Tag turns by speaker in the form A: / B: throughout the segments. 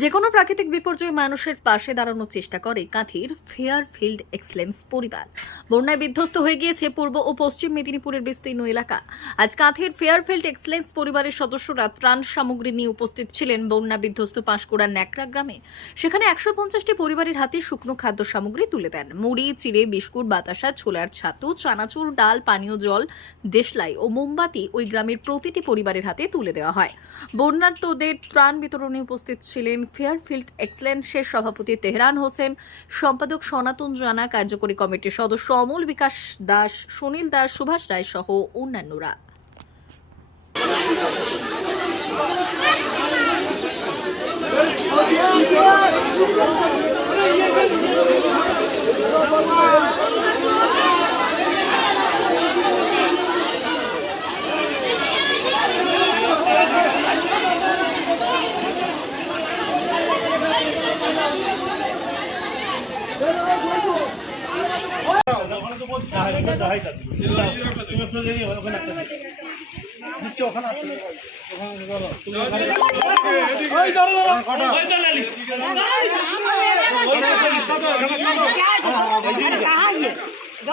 A: যে কোনো প্রাকৃতিক বিপর্যয়ে মানুষের পাশে দাঁড়ানোর চেষ্টা করে কাঁথির ফেয়ারফিল্ড এক্সেলেন্স পরিবার। বন্যায় বিধ্বস্ত হয়ে গিয়েছে পূর্ব ও পশ্চিম মেদিনীপুরের বিস্তীর্ণ এলাকা। আজ কাঁথির ফেয়ারফিল্ড এক্সেলেন্স পরিবারের সদস্যরা ত্রাণ সামগ্রী নিয়ে উপস্থিত ছিলেন বন্যা বিধ্বস্ত পাঁশকুড়ার ন্যাকড়া গ্রামে। সেখানে একশো পঞ্চাশটি পরিবারের হাতে শুকনো খাদ্য সামগ্রী তুলে দেন। মুড়ি, চিড়ে, বিস্কুট, বাতাসা, ছোলার ছাতু, চানাচুর, ডাল, পানীয় জল, দেশলাই ও মোমবাতি ওই গ্রামের প্রতিটি পরিবারের হাতে তুলে দেওয়া হয়। বন্যার্তদের ত্রাণ বিতরণে উপস্থিত ছিলেন ফেয়ার ফেয়ারফিল্ড এক্সেলেন্সের সভাপতি তেহরান হোসেন, সম্পাদক সনাতন জানা, কার্যকরী কমিটির সদস্য অমল বিকাশ দাস, সুনীল দাস, সুভাষ রায় সহ অন্যান্যরা
B: Thank you.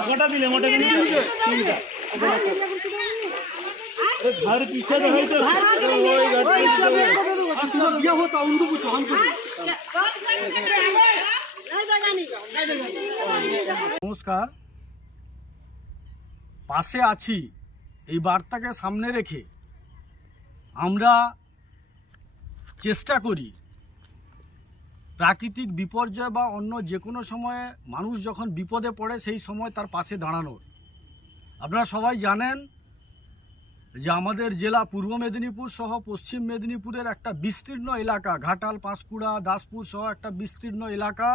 B: मोटा दिले तीनटा अरे घर पीछे रहे तो वही
C: दिया होता उनको पूछो हमको নমস্কার পাশে আছি, এই বার্তাকে সামনে রেখে আমরা চেষ্টা করি প্রাকৃতিক বিপর্যয় বা অন্য যে কোনো সময়ে মানুষ যখন বিপদে পড়ে, সেই সময় তার পাশে দাঁড়ানোর। আপনারা সবাই জানেন যে আমাদের জেলা পূর্ব মেদিনীপুর সহ পশ্চিম মেদিনীপুরের একটা বিস্তীর্ণ এলাকা, ঘাটাল, পাঁশকুড়া, দাসপুর সহ একটা বিস্তীর্ণ এলাকা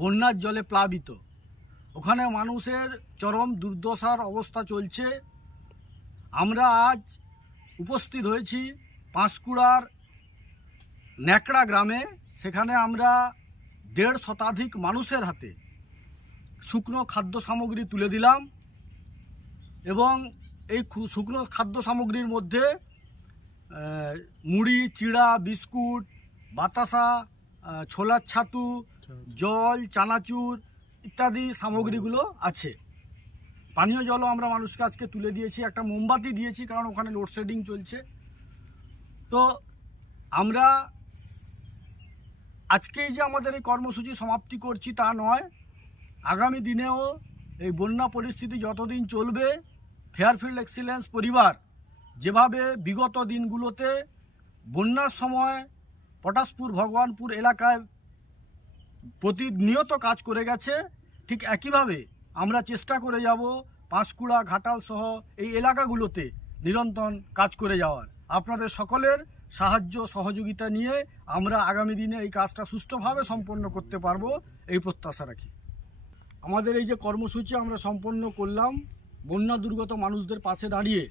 C: বন্যার জলে প্লাবিত। ওখানে মানুষের চরম দুর্দশার অবস্থা চলছে। আমরা আজ উপস্থিত হয়েছি পাঁশকুড়ার ন্যাকড়া গ্রামে। সেখানে আমরা দেড় শতাধিক মানুষের হাতে শুকনো খাদ্য সামগ্রী তুলে দিলাম এবং এই শুকনো খাদ্য সামগ্রীর মধ্যে মুড়ি চিড়া বিস্কুট বাতাসা ছোলার ছাতু জল চানাচুর ইত্যাদি সামগ্রীগুলো আছে। পানীয় জলও আমরা মানুষকে আজকে তুলে দিয়েছি, একটা মোমবাতি দিয়েছি, কারণ ওখানে লোডশেডিং চলছে। তো আমরা আজকেই যে আমাদের এই কর্মসূচি সমাপ্তি করছি তা নয়, আগামী দিনেও এই বন্যা পরিস্থিতি যতদিন চলবে ফেয়ারফিল্ড এক্সিলেন্স পরিবার যেভাবে বিগত দিনগুলোতে বন্যার সময় পটাশপুর, ভগবানপুর এলাকায় প্রতিনিয়ত কাজ করে গেছে। ঠিক একইভাবে আমরা চেষ্টা করে যাব পাঁশকুড়া, ঘাটাল সহ এই এলাকাগুলোতে নিরন্তর কাজ করে যাওয়ার। আপনাদের সকলের সাহায্য, সহযোগিতা নিয়ে আমরা আগামী দিনে এই কাজটা সুষ্ঠুভাবে সম্পন্ন করতে পারব, এই প্রত্যাশা রাখি। আমাদের এই যে কর্মসূচি আমরা সম্পন্ন করলাম, বন্যা দুর্গত মানুষদের পাশে দাঁড়িয়ে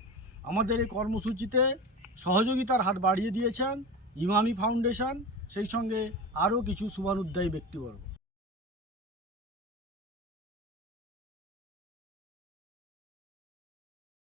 C: আমাদের এই কর্মসূচিতে সহযোগিতার হাত বাড়িয়ে দিয়েছেন ইমামি ফাউন্ডেশন সেই সঙ্গে আরও কিছু শুভানুধ্যায়ী ব্যক্তিবর্গ।